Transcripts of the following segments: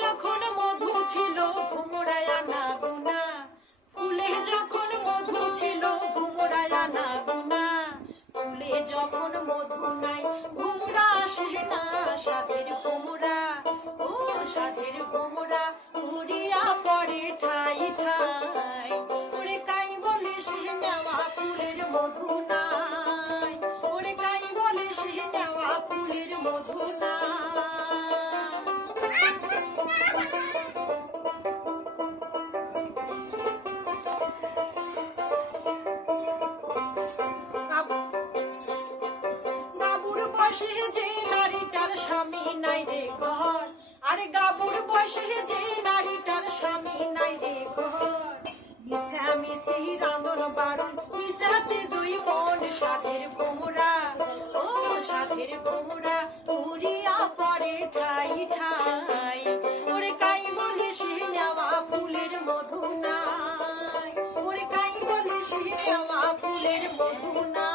যখন মধু ছিল ভোমরায় আনা গোনা, ফুলে যখন মধু ছিল ভোমরায় আনা গোনা, ফুলে যখন মধু নাই ভোমরা আসে না, সাধের ভোমরা ও সাধের ভোমরা উড়িয়া পড়ে ঠাই ঠাই। ওরে কাই বলে সে নেওয়া ফুলের মধু নাই, ওরে কাই বলে সে নেওয়া ফুলের মধু নাই। গাবুর বয়সে যে নারীটার স্বামী নাই রে ঘর, আরে গাবুর বয়সে যে নারীটার স্বামী নাই রে ঘর, মিছামিছি রান্ধন বারণ মিশাতে জুই মন, সাধের ভোমরা ও সাধের ভোমরা উড়িয়া পড়ে ঠাই ঠাই। ওরে কাই বলে সে নেওয়া ফুলের মধু নাই, ওরে কাই বলে সে নেওয়া ফুলের মধু নাই।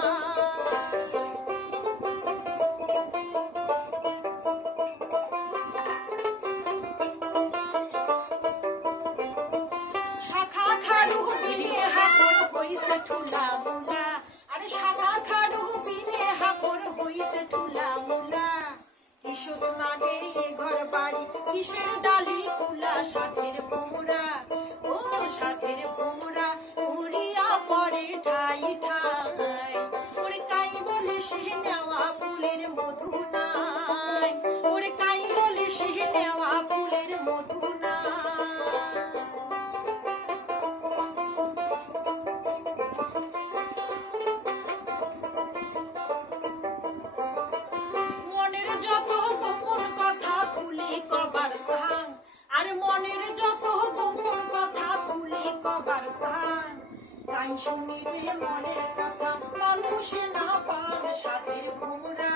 শাখা খাড়ু বিনে হাপর হইছে ঠুলা মুলা, আরে শাখা খাড়ু বিনে হাপর হইছে ঠুলা মুলা, কিশোর লাগে এ ঘর বাড়ি কিসের ডালি কুলা, সাধের ভোমরা ও সাধের ভোমরা উড়িয়া পড়ে ঠাই ঠাই। ওরে কাই বলে সে নেওয়া ফুলের মধু নাই, ওরে কাই বলে সে নেওয়া ফুলের মধু নাই। মনের যত গোপন কথা খুলি কবার সাং, আরে মনের যত গোপন কথা খুলি কবার সাং, তাই শুনিবে মনের কথা মানুষে না পান, সাধের ভোমরা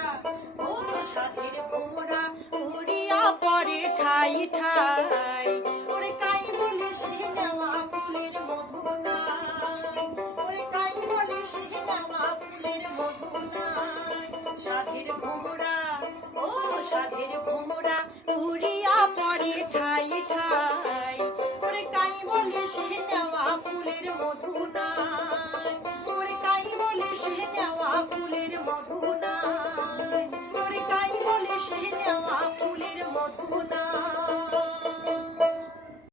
ও সাধের ভোমরা উড়িয়া পড়ে ঠাই ঠাই। ওরে কাই বলে সে নেওয়া ফুলের মধু নাই, ওরে কাই বলে সে নেওয়া ফুলের মধু নাই, সাধের ভোমরা ও সাধের ভোমরা উড়িয়া পড়ে ঠাই ঠাই। ওরে কাই বলে সে নেওয়া ফুলের মধু নাই, ওরে কাই বলে সে নেওয়া ফুলের মধু নাই, ওরে কাই বলে সে নেওয়া ফুলের মধু নাই।